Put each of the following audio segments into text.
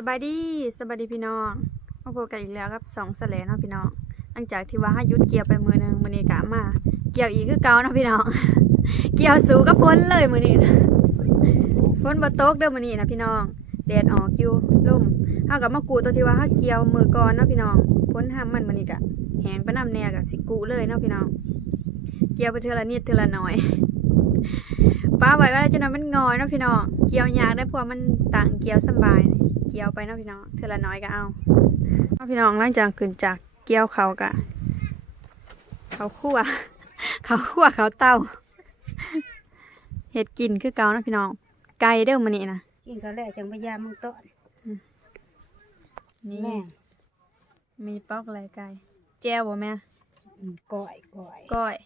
สบายดีสบายดีพี่น้องมาพบกันอีกแล้วครับสองแสลเนาะพี่น้อง หลังจากที่ว่าให้หยุดเกี่ยวไปมือหนึ่งมือนี้กะมา เกี่ยวอีกคือเก่าเนาะพี่น้อง เกี่ยวสูกับพ้นเลยมือนี้พ้นบ่ตกเด้อมือนี้นะพี่น้องแดดออกอยู่ลมเฮากับมากูตัวที่ว่าเฮาเกี่ยวมือก่อนเนาะพี่น้องพ้นห้ามมันมือนี้กะแหงไปน้ำแน่กะสิกูเลยเนาะพี่น้อง เกี่ยวไปเทื่อละนิดเทื่อละหน่อยป้าไว้ว่าจะนำมันงอยเนาะพี่น้อง เกี่ยวยากได้เพราะว่ามันต่างเกี่ยวสบายนี่ เกี่ยวไปเนาะพี่น้องเทื่อละน้อยก็เอาเนาะพี่น้องหลังจากขึ้นจากเกี่ยวเขากะเขาคั่วเขาคั่วเขาเต้าเห็ดกินคือเก่าเนาะพี่น้องไก่เด้อมื้อนี้นะกินก็แล้วจังพยายามมึงต้อนนี่แม่มีป๊อกอะไรไก่แจ่วบ่แม่อืมก้อยก้อยก้อย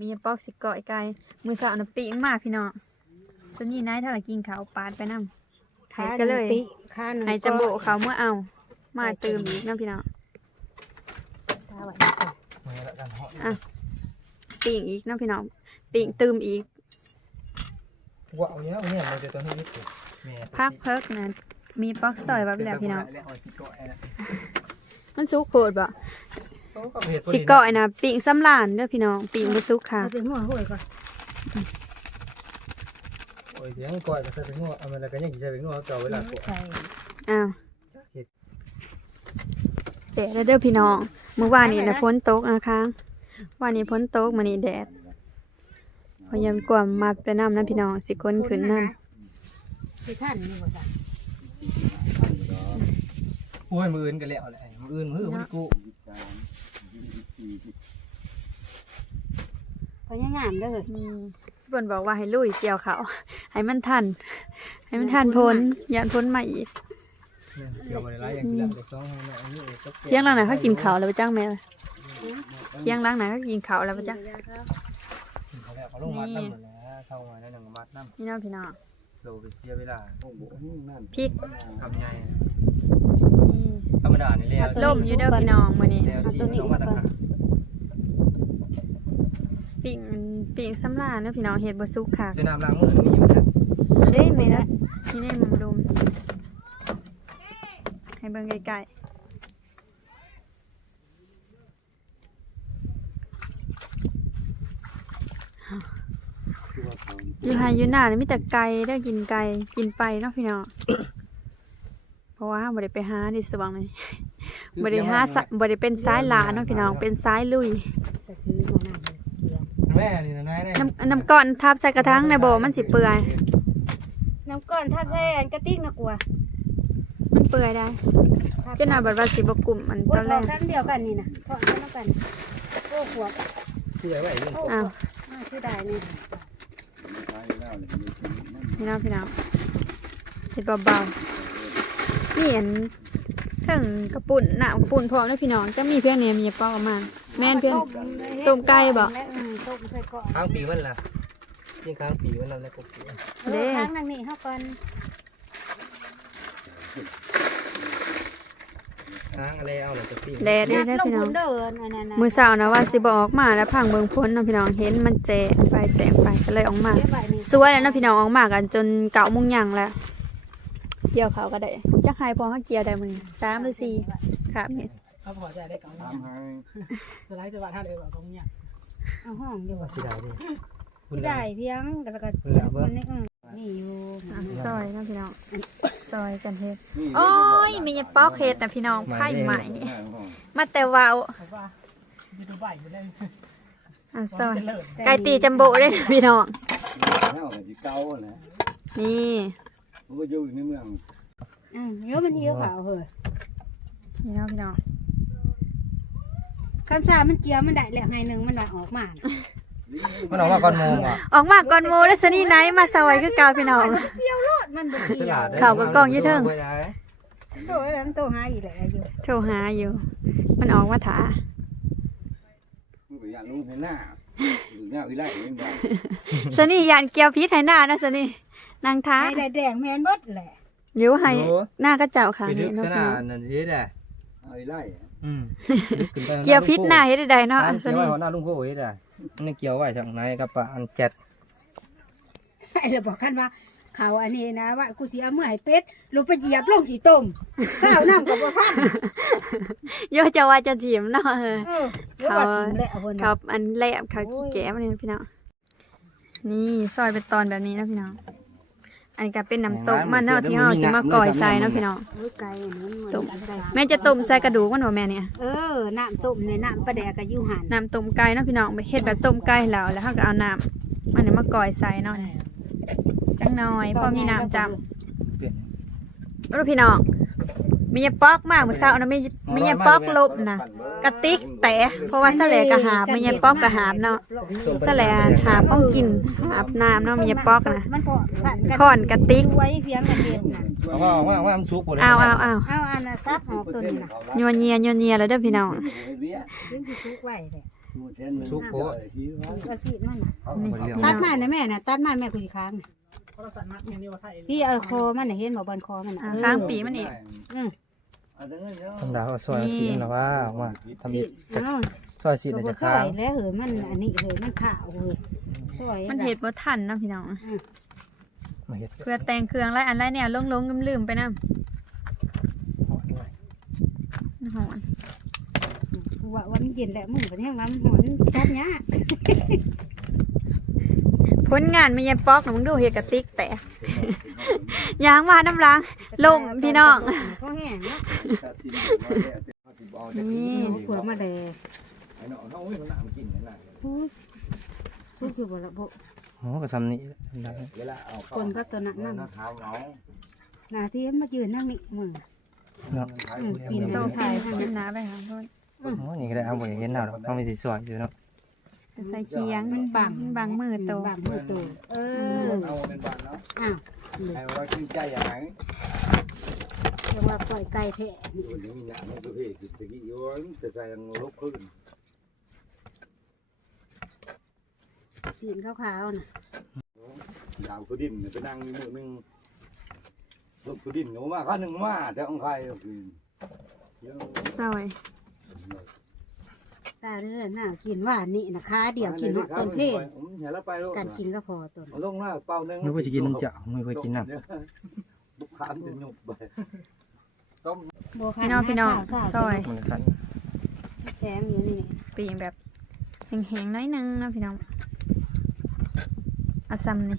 มีป๊อกสิก้อยไก่มือสาวน้ำปีงมากพี่น้องส่วนนี้นายถ้าเรากินเขาวปาดไปนำ ไข่ก็เลยขาหนึ่งปีขาหนึ่งไห้จะโบะก้อยเขาเมื่อเอา มาเติมอีกเน้องพี่น้องตาไว้ก่อนมาแล้วกันเหาะอะปิ่งอีกเน้องพี่น้องปิ่งเติมอีกว่าเอาเนี้ยเอาเนี้ยมันจะต้องให้นิดเดียวแม่พักเพิกนะมีป๊อกซอยแบบแล้วพี่น้องแล้วเอาสิเกาะไอ้น่ะมันสุกโพดบ่โอ้ก็เผ็ดพอดีสิเกาะไอ้นะปิ่งซ้ำลานเด้อพี่น้องปิ่งบ่สุกค่ะ เอาไปหัวห้ว ยก่อนโอ้ยเดี๋ยวก่อยก็ใส่ไปงัวเอามาแล้วก็ยังสิใส่ไปงัวเก่าเวลาก่อยใส่อ้าวจักเฮ็ดแดดแล้วเด้อพี่น้องเมื่อวานนี้นะพ้นตกนะคะวันนี้พ้นตกมื้อนี้แดดพยายามกว่ามาไปน้ำนะพี่น้องสิคนขึ้นน้ำที่ท่านนี่ว่าจ้ะโอ้ยมืออื่นก็แล้วแหละมืออื่นมือบ่ได้กูพยายามเด้อมี สปอนบอกว่าให้ลุยเกี่ยวเขาวให้มันทัน ให้มันทันพ้นยานพ้นมาอีกเนี่ยเกี่ยวบ่ได้หลายอย่างที่แล้วได้สองให้แม่อันนี้เองก็แก่เที่ยงหลังไหนเขากินข้าวแล้วไปจ้างแม่เที่ยงหลังไหนเขากินข้าวแล้วไปจ้างเขาแล้วเขาลงมัดน้ำหมดแล้วเข้ามาแล้วหนังมัดน้พี่น้องพี่น้องำเราไปเสียเวลาพริกทำไงนี่ธรรมดานี่แล้วล่มอยู่เด้อพี่น้องมื้อนี้แล้วสิลงมาต่างหาก ปิ่งปิ่งสำลาเด้อพี่น้องเฮ็ดบ่สุกค่ะซื้อน้ำล้างมือมีบ่ทันเด้แม่นะนี่ได้หมูดมให้เบิ่งไกลๆอยู่ไฮอยู่หน้านี่มีแต่ไก่เด้อกินไก่กินไปเนาะพี่น้องเพราะว่าบ่ได้ไปหาดิสว่างเลยบ่ได้หาสะบ่ได้เป็นซ้ายหลาเนาะพี่น้องเป็นซ้ายลุย ม่นี่นะนายเนี่ยน้ำน้ำก้อนทับใส่กระถางในบ่มันสิเปื่อย น้ำก้อนถ้าแช่อันกระติกนะกลัวมันเปื่อยได้เจ้าหน้าบัดว่าสิบ่กลุ่มมันโอ้ตอนทแรอกกันเดียวกันนี่นะทอดกันแล้วกันโอ้หัวเสียไว้เลยโอ้หัอ้าววน่าเสียดายนี่พี่น้องพี่น้องเฮ็ดเบาๆนี่อันถึงกระปุ่นน้ำกระปุ่นพร้อมแล้วพี่น้องจะมีเพียงนี้มีเป้ามาแม่นเพียง ต้มไก่บ่อื มต้มใส่ก่อนค้างปีมันล่ะยิ่งค้างปีมันเราในกบปีเด้ครั้งนั้นนี่เฮาก่อนค้างอะไรเอาหน่อยจะปีแดดนี่นัได้กลงพี่น้อทุงนเด้อนั่นๆๆมือเสาร์นะว่าสิบออกมาแล้วพังเบิงพ้นเนาะพี่น้องเห็นมันแจกไปแจกไปก็เลยออกมา เก็บไว้นี่สวยแล้วเนาะพี่น้องออกมากันจนเก่าโมุงยังแล้ว เกี่ยวเขาก็ได้จักให้พอเขาเกี่ยวได้มือนี้สามหรือสี่ครับนี่ถ้าพอใจได้กำลังสไลด์จะว่าท่านเออแบบนี้เอาห้องอยู่ว่าสิได้ดิคุณได้เพียงแล้วก็คุณแล้วเบิ่ง มันนี่อืมนี่อยู่อะซอยเนาะพี่น้องซอยกันเฮ็ดโอ้ยมีปอกเฮ็ดนะพี่น้องไผ่ใหม่มาแต่ว่าวผมว่ายูทูบใบอยู่เลยอะซอยเลิศไก่ตีจัมโบ้เด้อพี่น้องแนวกันสิเก่าแหละนี่มันก็อยู่ในเมืองอืมเดี๋ยอะมันเหี่ยวขาวเฮ้ยนี่เนาะพี่น้อง คำสามันเกี่ยวมันได้แล้วไงหนึ่งมันได้ออกมาน่ะมันออกมาก่อนโมงอะออกมาก่อนโมแล้วสนี่ไนท์มาซอยคือเก่าพี่น้องเกี่ยวรอดมันบ่ฉเกี่ยลาวดด้เขาก็กล้องอยู่เทิงไว้ได้โตแล้วมันโตหาอีกแล้วอยู่โทรหาอยู่ มันออกมาถามันก็อยากรู้เห็นหน้าอยู่หน้าวิไลนี่บ่สนี่ยานเกียวพิษให้หน้านะสนี่นางท้าไอ้ได้แดงแมนเบิดแหละอยู่ให้โอ้หน้าก็เจ้าค่ะไปดึนี่กเนาะสพี่นาน้องนั่นสิได้เอาวิไลอื มเกียวพิษหน้าเฮ็ดได้เนาะเนาะสเกี่ยวนี่ไว้หัวหน้าลุงโคเฮ็ดได้นี่เกี่ยวไว้ทางไหนกับปะอันแจ็ดไอ้เราบอกกันว่าเขาอันนี้นะว่ากูสิเอาเมื่อให้เป็ดลงไปเหยียบลงขี้ต้มข้าวน้ำกับบ่ทันโยจะว่าจะจีมเนาะเออเออเดี๋ยวว่าถิ่มแล้วเพิ่นครัน่ะบอันแรกเขาขี้แก้มันนี่พี่น้องนี่ซอยเป็นตอนแบบนี้นะพี่น้อง อันนี้ก็เป็นน้ำตกมันเนาะที่เราสิมาก่อยใส่เนาะพี่น้องโอ้ยไก่อันนั้นมันต้มไก่แม่จะต้มใส่กระดูกมันบ่แม่เนี่ยเออน้ำต้มเนี่ยน้ำปลาแดกก็อยู่หันน้ำต้มไก่เนาะพี่น้องไปเฮ็ดแบบต้มไก่แล้วแล้วเราก็เอาน้ำอันนี้มาก่อยใส่เนาะจังหน่อยพอมีน้ำจำเปลี่ยนแล้วพี่น้อง มียปอกมากเมื่อเช้านะมีมียปอกลบนะกระติกแตะเพราะว่าสะแหลกระหาบมียปอกกระหาบเนาะสะแหลหาบต้องกินหาบน้ำเนาะมียปอกนะมันก็สั่นกันค้อนกระติกไว้เพียงกันเฮ็ดน่ะเอาว่าว่าว่ามันซุปเลยเอาเอาเอาเอาอันน่ะซับออกตัวนี้น่ะยัวเนียยัวเนียแล้วเด้อพี่น้องซุปโพะซุกกระสีมันน่ะนี่หมดเรื่องตัดมาองน่ะแม่น่ะตัดมาแม่กูสิค้าง น่ะเขาเราสั่นมัดเมียนี่ว่าไทยพี่เอาคอมันน่ะเห็นบ่บนคอมันน่ะอ่าข้างปีมันอีกอือธรรมดาเขาซอยสีนะว่าออกมาทำอีกเอ้าซอยสีก็น่าบ่จะซอค้างยแล้วเหยมันอันนี้เหยมันขาวเหยซอยมันเห็ดบ่ทันเนาะพี่น้องมาเฮ็ดเพื่อแต่งเครื่องไรอันไรเนี่ยลงลงๆลืมๆไปนะหอนกูว่าว่ามันเย็นแล้วมึงบ่ได้ว่ามันหอนจัดยาก ผลงานมียาปอกนะมึงดูเฮ็ดกระติกแตะยางว่าน้ำล้างลมพี่น้องก็แห้งเนาะนี่เอาขวดมาแดกไอ้เนาะเฮาไม่มันน้ำกินนั่นน่ะอุ้ยซุกอยู่บ่ละบ่โอ้ก็ซ้ำนี่เวลาเอาเข้าคนก็ตัวหนักนั่นเท้าเนาะหน้าที่มันมายืนนั่งนี่มึงเนาะอืมปีนโตโตถ่ายทางนั้นนะไปหาโทษโอ้นี่ก็ได้เอาบ่อยากเห็นหน้าหรอกต้องมีที่ซอยอยู่เนาะ ใส่เคียงมันบังมันบังมือโตบางมือโตเออเอาเป็นบ้านเนาะอ้าวให้ว่ากินใจอย่างไรเรียกว่าปล่อยไก่แท้มันยังมีน้ำมันก็เฮ้ยคือตะกี้โยนแต่ใส่ยังลบขึ้นสีนขาวๆน่ะดาวคือดินไปนั่งอยู่มือนึงลบคือดินหนูมาข้าหนึ่งมาแต่ของใครคือซอย ตาเด้อหน้ากินว่านี่นะค้าเดียวกินหอดต้นเพศเห็นแล้วไปลูกการกินก็พอต้นลงหน้าเป้านึงไม่ว่าจะกินน้ำเจ้าไม่ว่ากินน้ำลูกค้าจะหยุบไปต้มบัวพี่น้องพี่น้องซอยมันก็คันแถมอยู่นี่ปีงแบบแห้งๆน้อยหนึงนะพี่น้องเอาซ้ำนี่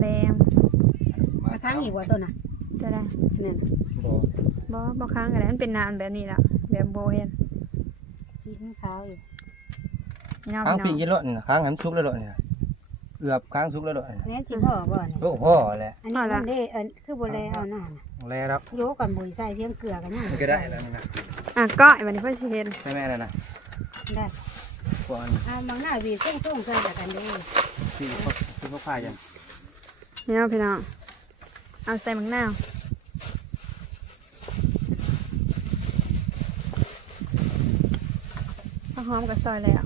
แรงมาทั้งอีกว่าต้นน่ะ จะได้นั่นบ่บ่บ่ค้างกันแล้วมันเป็นน้ำแบบนี้แล้วแบบโบเห็นสีขาวอยู่พี่น้องค้างพี่ปีน้องกินรถนี่นะค้างหันซุกแล้วรถนี่นะเกือบค้างซุกแล้วรถนี่นะแม่นสิพ่อบ่นี่โอ้พ่อแหละอันนี้มันได้อันคือบ่แลเอาหน้าน่ะแล้วครับโยกกันบุยใส่เพียงเกลือกันยังมันก็ได้แล้วนี่นะอะก้อยวันนี้เพื่อสิเห็นใช่ไหมนั่นนะได้พวกอันเอามังหน้าวีส่งๆใส่กันเด้อ ที่เขาที่เขาขายจังพี่น้องพี่น้อง เอาใส่มังนาวข้าวหอมกับซอยแล้ว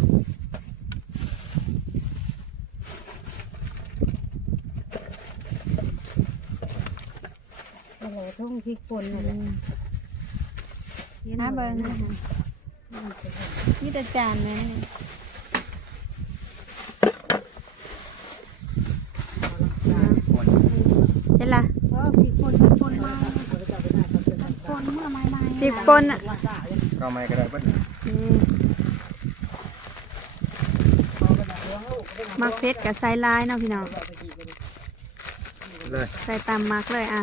อะไรทุ่งพริกป่นนั่นแหละน้าเบิ้งนะคะนี่แต่จานไหมนี่เห็นละ เพราะพริกป่นพริกป่นมา ป่นเมื่อใหม่ๆติบป่นอะก็ไม่ก็ได้เบิ้ลนี่มักเพชรกับไซลายเนาะพี่น้องเลยใส่ตามมักเลยอะ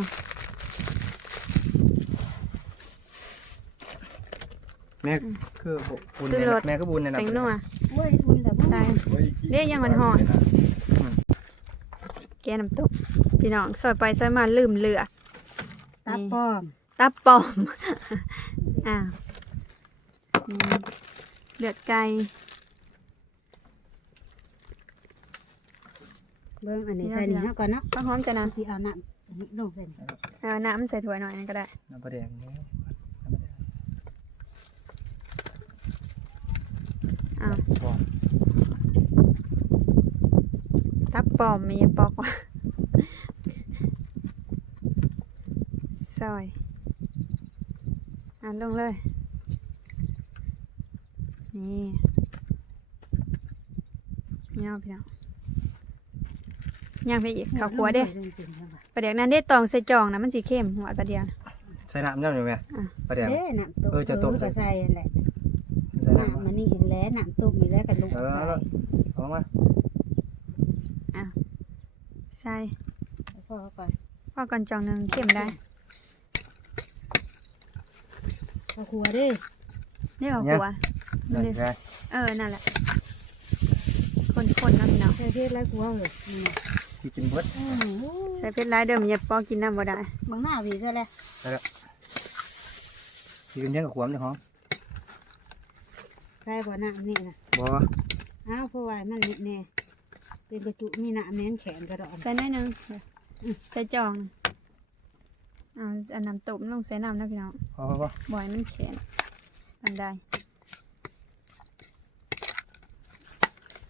แม่คือบุญเนี่ยแม่ก็บุญเนี่ยนะแป้งนัวโอ้ยอุ่นแต่บ่ใส่เรียกยังมันหอดแกน้ำตกพี่น้องซอยไปซอยมาลืมเหลือตับป้อม ตับปอม อ่านี่เลือดไก่ เบิ่งอันนี้ใส่นี่เฮาก่อนเนาะข้าวหอมจะนะสิเอาน้ำลงใส่นี่เอาน้ำใส่ถ้วยหน่อยนั่นก็ได้ น้ำปลาแดงนี่อ้าวตับปอมมีปอกว่าซอย อ่านลงเลย นี่นี่เอาพี่น้องย่างไปอีกข้าวคั่วเด้จริงๆแล้วว่ะประเดี๋ยวนั้นได้ตองใส่จองนะมันสิเข้มหัวประเดี๋ยวนะใส่น้ำย่ำอยู่ไหมอะประเดี๋ยวเด้น้ำต้มเออจะต้มก็ใส่นั่นแหละใส่น้ำน้ำมันนี่เห็นแล้วน้ำต้มนี่แล้วกันลูกเออใส่เอามาใส่พ่อก่อนพอก่อนจองหนึงเข้มได้ ข้าวคั่วเด้นี่ข้าวคั่วได้ได้เออ นั่นแหละ คนๆนะพี่น้องใส่เทศแล้วคั่วเลยนี่ที่กินเบิดโอ้โหใส่เพชรลายเดิมอย่าปอกินน้ำบ่ได้บางหน้าวีก็แล้วที่กินเลี้ยงกับขวามเจ้าของใส่บ่น้ำนี่นะบ่อ้าวเพราะว่ามันนิดแน่เป็นกระจุมีน้ำแน่นแขนกระดอนใส่หน้อยหนึงเดี๋ยวใส่จอง เอาอันน้ำต้มลงใส่น้ำนะพี่น้องพอพอพอบ่อยมันแข็งอันใด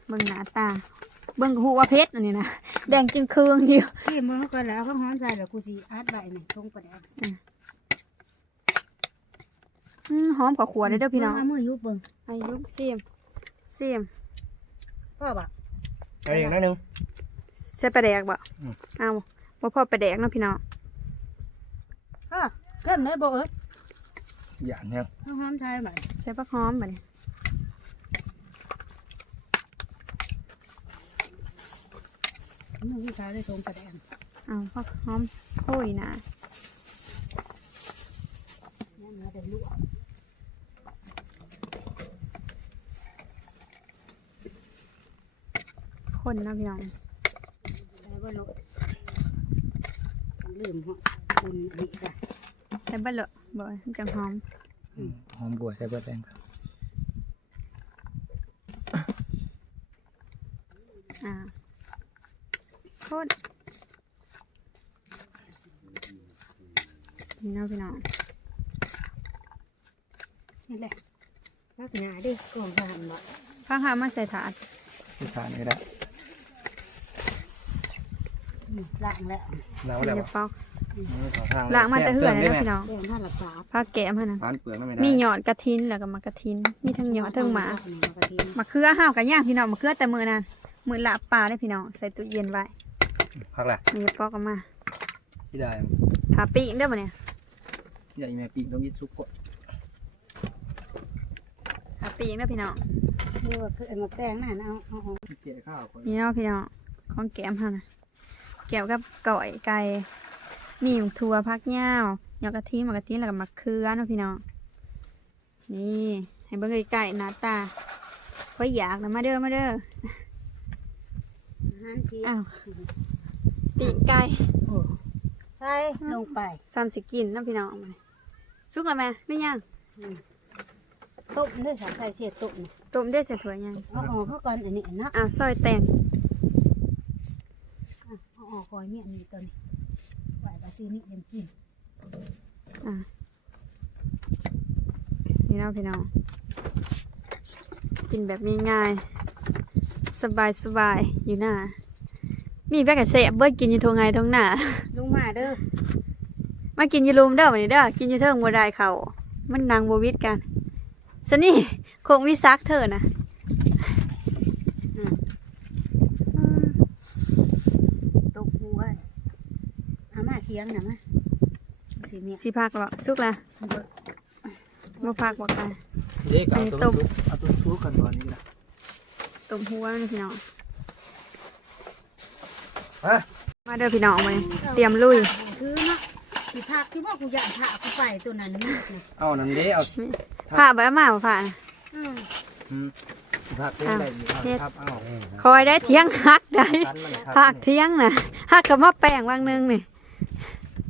เบิ่งหน้าตา เบิ่งหูว่าเพชรอันนี้นะแดงจึงเคืองเดียวที่มือก็แล้วข้าวหอมใส่แล้วกูสิอัดไว้นี่ตรงประเดี๋ยวอืมหอมกว่าขวดเลยเด้อพี่น้องเอามือยุบเบิ่งอายุเสียมเสียมพ่อบอกเอาอีกหนิดนึงใส่ปลาแดกบ่อืมเอาบ่พอปลาแดกเนาะพี่น้อง พ่อเพิ่มเลยบอกเอ้ยหยาดเนี่ยข้าวหอมใส่ไว้ใส่ผักหอมบ่นี่มือที่ใส่ได้ตรงประเดี๋ยวเอาผักหอมโอ้ยนะนั่นมาได้ลวกคนเนาะพี่น้องใส่บ่ลวกลืมหัว คุณนี่จ้ะใส่บ่เลอะบ่มันจังหอมหอมบัวใส่เบิดแดงครับอ่าคนนี่เนาะพี่น้องนี่แหละรักหนาดิกองทหารบ่พักหามาใส่ถาดที่ทานนี่ได้อืมล้างแล้วน้ำเดี๋แล้วยวปอกทาง ล้างมาแต่เหือเลยเนาะพี่น้องเดี๋ยวท่านรักษาผักแกมหั่นน่ะทานเปลือกไม่ได้มีหยอดกระทินแล้วก็มากระทินมีทั้งหยอดทั้งหมาเอมากระทิงมะเขือห้าวกับย่างพี่น้องมะเขือแต่มือนั้นมือละปลาได้พี่น้องใส่ตู้เย็นไว้พักแหละนี่ปอกออกมาที่ได้ผาปีกได้อบ่เนี่ยที่ได้แม่ปีกต้องยึดซุปก่อนผาปีกได้อพี่น้องนี่ว่าคือเอามาแป้งนั่นเอาเอาเอาเกี่ยข้าวก่อนนี่เนาะพี่น้องของแกมหั่นน่ะแก้วกับก่อยไก่ นี่หมกทัวผักย่าวหยอดกระทินมะกระทินแล้วก็มะเขือเนาะพี่น้อง นี่ให้เบิ่งใกล้ๆหน้าตาก็อยากนะมาเด้อมาเด้ออาหารที่อ้าวปีกไก่โอ้ใส่ลงไปซ้ำสิกินเนาะพี่น้องเอามาสุกแล้วแม่ไม่ย่างต้มด้วยสาใส่เสียต้มนี่ต้มได้เสียถั่วย่างเอาออกเขาก่อนอันนี้นะอ้าวซอยแตงอะเอาออกก่อนเนี่ยนี่ตัวนี้ ไหวบาซีนี่เดี๋ยวกินนี่เนาะพี่น้องกินแบบง่ายๆ สบายๆอยู่หน้า มีแบกกะเสบเบิดกินอยู่ทงไงทงหน้าลงมาเด้อ มากินอยู่รูมเด้อวันนี้เด้อ กินอยู่เทิงบ่ได้เขามันนางบวิดกันสนี่คงวิซักเธอนะอืม ตกหัวเอามาเคี ยงนะมาสีเมียสิพักเหรอสุกละบ่พักบ่กันเด็กเอาตัวซุปเอาตัวซุปกันก่อนนี่นะต้มหัวนะพี่น้องฮะมาเด้อพี่น้องมาเตรียมลุยคือเนาะสิพักที่ว่ากูอยากผ่ากูไปตัวนั้นนี่นะเอาน้ำเด้เอาผ้าใบมาบ่ผ้าน่ะอืมอืมผักเด้ได้อยู่ครับเอาคอยได้เที่ยงฮักได้ตันมันครับฮักเที่ยงน่ะฮักกับมาแป้งวางหนึงนี่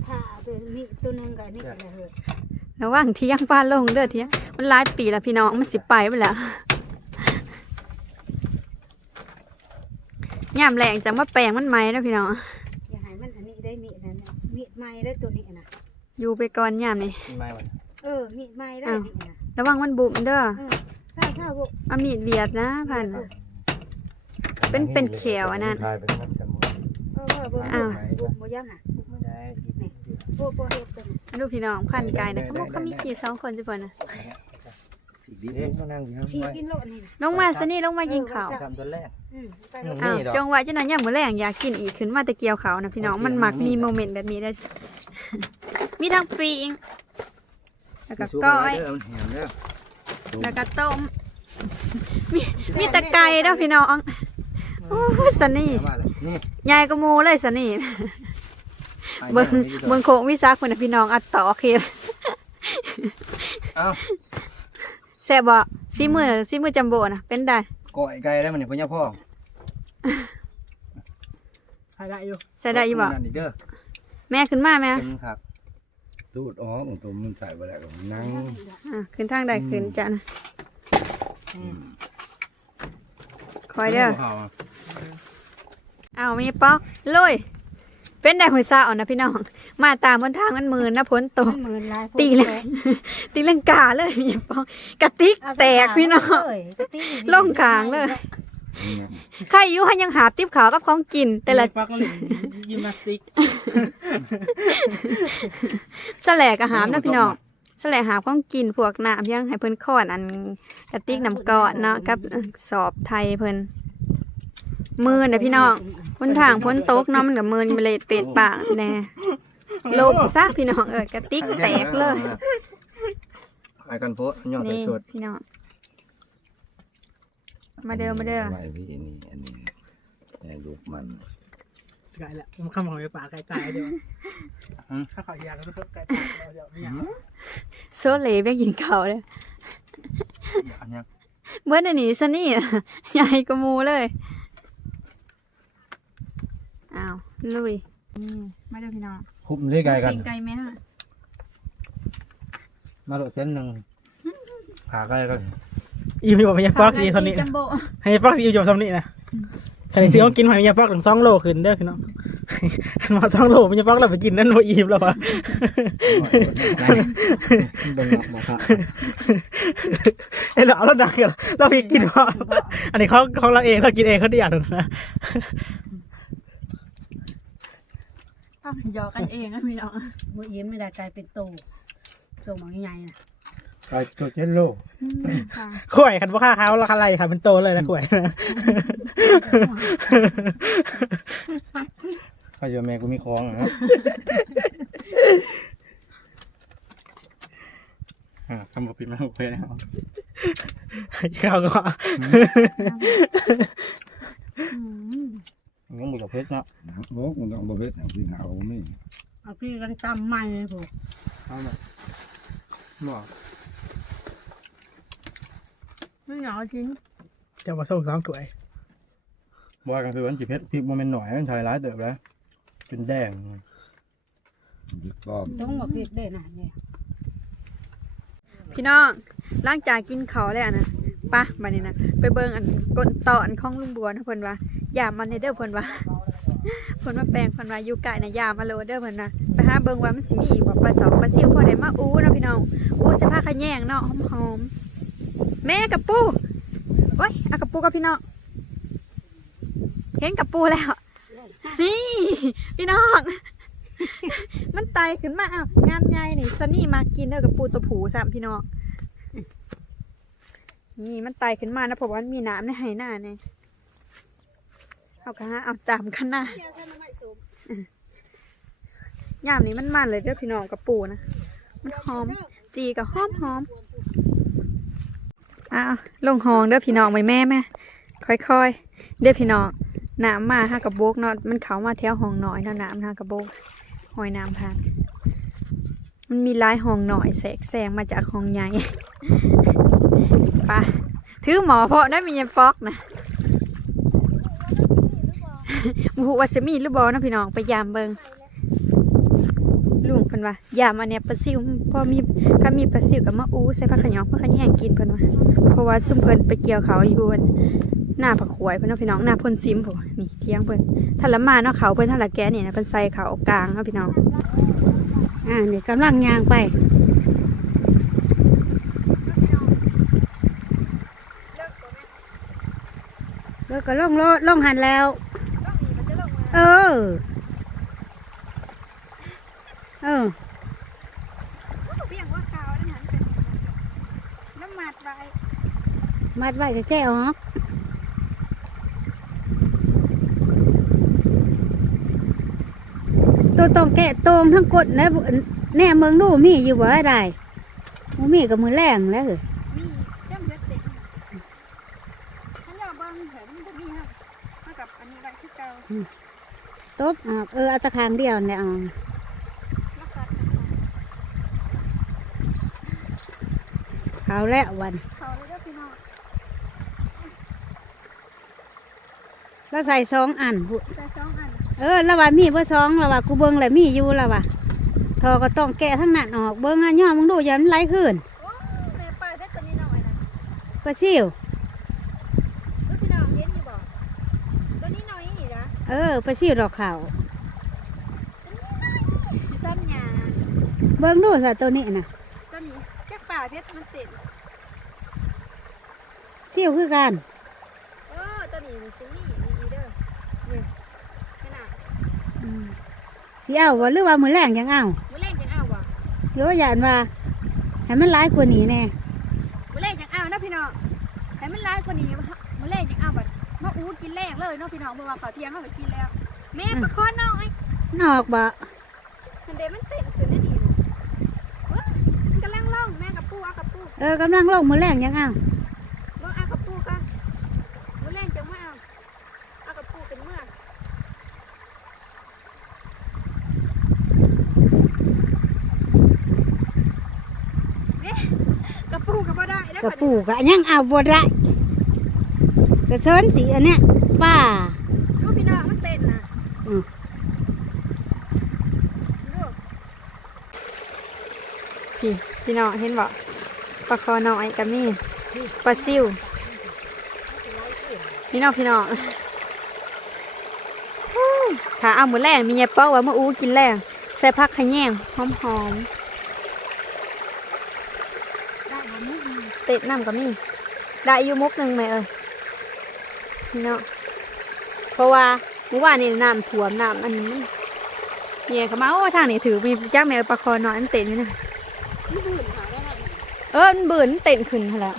ผ่าเป็นมีตัวหนึงกับนี่ก็เลยระวังเที่ยงป้าลงเด้อเที่ยงมันหลายปีแล้วพี่น้องมันสิไปไปแล้วยามแรงจังว่าแปลงมันไหมนะพี่น้องอย่าให้มันอันนี้ได้มีดนั่นน่ะมีดไม้ได้ตัวนี้นะอยู่ไปก่อนยามนี่กินไม้วันเออมีดไม้ได้นี่นะระวังมันบุบเด้อเออใช่ใช่บุกเอามีดเบียดนะพัน เป็นเป็นเขียวอันนั้น ทายเป็นมันกันหมดเออว่าบุก อ้าวบุกบุกยังอะไม่ได้ที่นี่บุกบุกเฮ็ดตัวนี้ดูพี่น้องพันไก่นะเขาบอกเขามีกี่สองคนจิปนนะพี่อีกดีเอ๊ะมานั่งอยู่ข้างชี้ไว้กินโลดนี่ลงมาซะนี่ลงมากินข้าวทำตัวแรกอืมไปอืโลมดอ้าวนี่ดอกจงไว้จังนั้นยามมื้อแรงอยากกินอีกขึ้นมาแต่เกี่ยวข้าวนะพี่น้องมันมักมีโมเมนต์แบบนี้ได้ มีทั้งปีงแล้วก็ก้อยเด้มันแหมเด้อแล้วก็ต้มมีมีแตะไก่เด้อพี่น้อง โอ้ยสนี่เอามาเลยนี่ยายก็มูเลยสนี่ ไปเบิ่งแม่นี่ดีกว่าเบิ่งโคงวิซักเพิ่นน่ะพี่น้องอัดต่อเค็มเอ้าแซ่บบ่ซีมือซีมือจัมโบ้น่ะเป็นได้ก้อยไก่ได้มันนี่พ่อพ่อใช้ได้อยู่ใส่ได้อยู่บ่นั่นอีกเด้อแม่ขึ้นมาแม่เต็มครับตูดอ๋อของตัวมันใส่ไปแล้วก็นั่งอะขึ้นทางใดขึ้นจ้ะนะคอยเด้อเอา เอามีป๊อกลุยเป็นได้หัวซาอ่อนนะพี่น้อง มาตามบนทางมันมือนะพ้นตกหมื่นลายตีเลยตีลังกาเลยมีป๊อกกระติกแตกพี่น้องลงกลางเลยใครอยู่ให้ยังหาติ๊บขาวกับของกิน แต่ละมีปักเล่นยิมนาสติกแสลกอาหารนะพี่น้องแสลกหาของกินพวกน้ำยังให้เพิ่นค้อนอันกระติกน้ำก้อนเนาะกับสอบไทยเพิ่น มือนะพี่น้องบนทางพ้นตกเนาะมันกับมือมันเลยเป็ดปากแน่ลบซะพี่น้องเออกระติกแตกเลยไปกันโพะยอดไปนี่สดพี่น้องมาเด้อมาเด้อ ไว้พี่นี่อันนี้แม่ลูกมันสกายแหละผมข้ามของไปป่าไก่ตายเดี๋ยวถ้าเขาอยากก็ต้องไก่ตายเดี๋ยวไม่อยากโซเลไปกินข้าวเลยอันเนี้ยเมื่อนี้ซะนี่ ใหญ่กว่าหมูเลย อ้าวลุยนี่มาเด้อพี่น้องคุมเลยไก่กันปิ้งไก่แม่น่ะมาโดดเส้นหนึ่งขาไก่กันอีมีบอกมีฟอกสีคนนี้จัมโบ้ให้ฟอกสีอยู่จมนี้นะขณะที่เขากินหอยมีฟอกถึงสองโลขึ้นเด้อพี่น้องมาสองโลมีฟอกเราไปกินนั่นพออีมแล้ววะเบิ่งบอกครับไอ้เราเอาแล้วดังกันเราไปกินเพราะอันนี้เขาของเราเองเรากินเองเขาได้อย่างนั้นนะ ต้องหยอกกันเองนะพี่น้องมือเย็นไม่ได้กลายเป็นโตส่งมาใหญ่ๆนะไก่ตัวเจ็ดโลค่ะข่วยคันว่าค่าเขาราคาไรค่ะเป็นโตเลยนะข่วยข้าเจอแม่กูมีคล้องนะอ่าคำบอกปิดมาโอเคแล้วเขาก็ อืม ยังบุกเพชรเนาะโอ้คุณต้องบเวทหนังพี่หาวไม่เอาพี่กันตำใหม่เลยผมเอามาบอกไม่เหงาจริงจะมาส่งสองถ้วยบอกกันคือวันจีเพชรพริกมันเป็นหน่อยมันชายร้ายเติบแล้วจนแดงยึดป้อมต้องมาพิดได้นะเนี่ยพี่น้องหลังจากกินเขาวแล้วนะปะบัดนี้นะไปเบิ่งอันก้นตอนของลุงบัวนะเพิ่นว่าอ ยามันในเด้อเพิ่นว่าเพิ่นว่าแปลงเพิ่นว่าอยู่ไกลนะยามาโลเด้อเพิ่นนะไปหาเบิ่งว่ามันสิมีบ่ปลาสองปลาซิวพอได้มาอู้นะพี่น้องอู้ใส่ผ้าขะแยงเนาะหอมๆแม่กับปูโอ้ยเอากับปูกับพี่น้องเห็นกับปูแล้วนี่พี่น้องมันไตขึ้นมาอ้าวงามใหญ่นี่ซันนี่มากินเด้อกับปูตัวผูซ้ำพี่น้องนี่มันไตขึ้นมานะเพราะว่านมีน้ำในไหหน้าเนี่ย เอากะฮะเอาตามกันนะยามนี้มันมันเลยเด้อพี่น้องกับปูนะ มันหอม จีกับหอมหอมอ้าวลงหองเด้อพี่น้องไว้แม่แม่ค่อยๆ เด้อพี่น้องน้ำมาห้ากับโบกเนาะมันเขามาแถวห้องน้อยเนาะน้ำห้ากับโบกหอยน้ำพันมันมีลายห้องหน่อยแสกแซงมาจากห้องใหญ่ไปะถือหมอเพาะได้มียันฟอกนะ มูฮูว่าจะมีหรือบอนะพี่น้องไปยามเบิงลุงเพิ่นว่ายามอันเนี้ยปลาซิวพอมีถ้ามีปลาซิวกับมะอูใส่ผักขยองผักขะแยงกินเพิ่นว่าเพราะว่าซุ่มเพิ่นไปเกี่ยวเขาอยู่บนหน้าผักขวยเพิ่นเนาะพี่น้องหน้าพ่นซิมผมนี่เที่ยงเพิ่นถ้าละมาเนาะเขาเพิ่นถ้าละแกเนี่นะเพิ่นใส่เขากลางเนาะพี่น้องอ่านี่กำลังยางไปแล้วก็ล่องโลดล่องหันแล้ว เออ เออเปียงว่าขาวนั่นหันน้ำมัดไปว้มัดไว้ก็แก้ออกตัวตรงแกะตรงทั้งกดนะแน่เมืองนู่มีอยู่บ่ได้บ่มีกับมือแรงแล้วเหรอ มีเจ้าเยอะเด็กฉันอยากเบิ่งเห็นมันบ่มีฮะเท่ากับอันนี้ไว้คือเก่า ตบออกเออเอาตะคางเดียวเนี่ยเอาแล้วกัดเอาแล้ววันเขาเลยเด้อพี่น้องแล้วใส่สองอันพุใส่สองอัน เออแล้วว่ามีเบอร์สองแล้วว่ากูเบิ้งแล้วมีอยู่แล้วว่าทอก็ต้องแกะทั้งนั้นออกเบิ้งอะย่อมึงดูอย่ามันไหลขึ้นโอ้แม่ปลาได้ตัวนี้หน่อยนะปลาซิว ลูกพี่น้องเห็นอยู่บ่ตัวนี้หน่อยนี่นะ เออปลาซิวดอกขาวต้นหญ้าเบิ้งดูสิตัวนี้นะต้นนี้แค่ป่าเพชรมันติดซิวคือกันเออตัวนี้มันสิมีดีเด้อนี่ขนาดอืมสิเอาวะหรือว่ามือแรงยังเอามื้อแรกยังเอาบ่โยยานว่าให้มันหลายกว่านี้แน่มื้อแรกยังเอานะพี่น้องให้มันร้ายกว่านี้มื้อแรกยังเอาบัดมา อู้กินแรกเลยเนาะพี่น้องเพราะว่าข้าวเที่ยงเขาก็กินแล้วแม่ประคอน้อยนอกบ่มันเดมันเต้นขึ้นได้ดีนะเว้ยมันกำลังล่องแม่กับปูเอากับปูเออกำลังลงมือแรงยังเอาลองเอากับปูกันมื้อแรกจังมาเอาเอากับปูเป็นเมื่อเนี่ยกับปูก็บ่ได้นะกระปูกะยังเอาบ่ได้ กระเชิญสีอันเนี้ยป้าดูพี่น้องมันเต้นนะอืมดูพี่พี่น้องเห็นบ่ปลาคอน้อยกับมีปลาซิวพี่น้องพี่น้องฮู้ถ้าเอาหมูแรงมีเงี้ยเป้าว่ามาอู้กินแรงใส่ผักขะแยงหอมหอมๆเตะน้ำกับมีได้อยู่มุกหนึ่งไหมเอ่ย พี่น้องเพราะว่าเมื่อวานนี่น้ำท่วมน้ำอันนี้มันเย่เขามาโอ้ทางนี้ถือมีจ้าแมวปลาคอน้อยมันเตะนี่นะเออมันเบื่นเต้นขึ้นแล้ว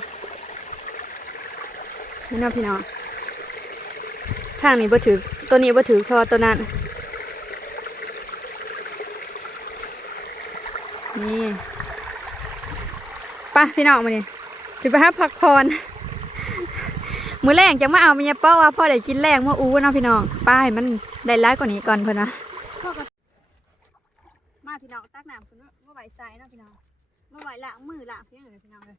พี่น้องพี่น้องทางนี้บ่ถือตัวนี้บ่ถือเพราะว่าตัวนั้นนี่ไป้าพี่น้องมาดิถือไปหาพักพร มือแรงจะมาเอาเมียเป้าว่าพ่อได้กินแรงเมื่ออู้นะพี่น้องป้าให้มันได้ร้ายกว่านี้ก่อนเพิ่นนะมาพี่น้องตักน้ำเพิ่นว่าไหวใส่นะพี่น้องมาไหวล้างมือล้างเพียงเลยพี่น้องเลย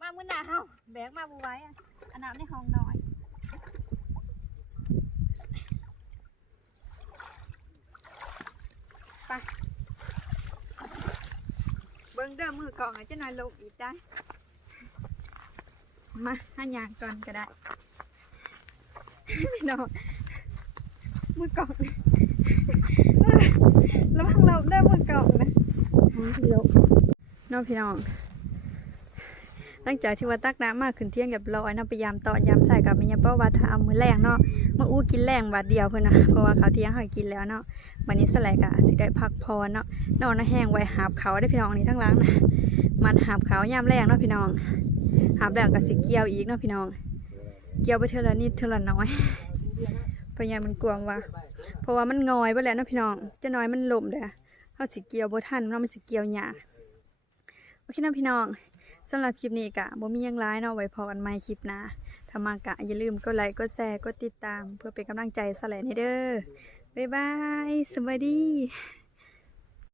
มามือหนาเฮาแบกมาบ่ไว้อะอันน้ำในห้องหน่อนไปเบิ่งเด้อมือก่องจะน้อยลงอีกได้มาห้ายางก่อนก็ได้ พี่น้องมือกล่องระวังเราได้มือกล่องนะน้องพี่น้องตั้งใจที่ว่าตักน้ำมากขึ้นเที่ยงกับร้อยเนาะพยายามตอนยามใส่กับแม่ยาเป้าว่าถ้าเอามือแรงเนาะมาอู้กินแรงบาทเดียวเพื่อนนะเพราะว่าเขาวเที่ยงเขากินแล้วเนาะวันนี้สลายกะสิได้พักพรเนาะนอนนะแห้งไว้หาบเขาได้พี่น้องนี่ทั้งหล้างนะมันหาบเขายามแรงเนาะพี่น้องหาบแล้วก็สิเกี่ยวอีกเนาะพี่น้อง เกี่ยวไปเท่าละนิดเท่าละน้อยพยายามมันกวางว่าเพราะว่ามันงอยไปแล้วเนาะพี่น้องจะน้อยมันล่มเลยเขาสิเกี่ยวบ่ทันเนาะมันสิเกี่ยวยากโอเคเนาะพี่น้องสำหรับคลิปนี้กะบ่มีหยังร้ายเนาะไว้พอกันใหม่คลิปหน้าถ้ามากะอย่าลืมกดไลค์กดแชร์กดติดตาม เพื่อเป็นกำลังใจสแลนให้เด้อบ๊ายบายสวัสดี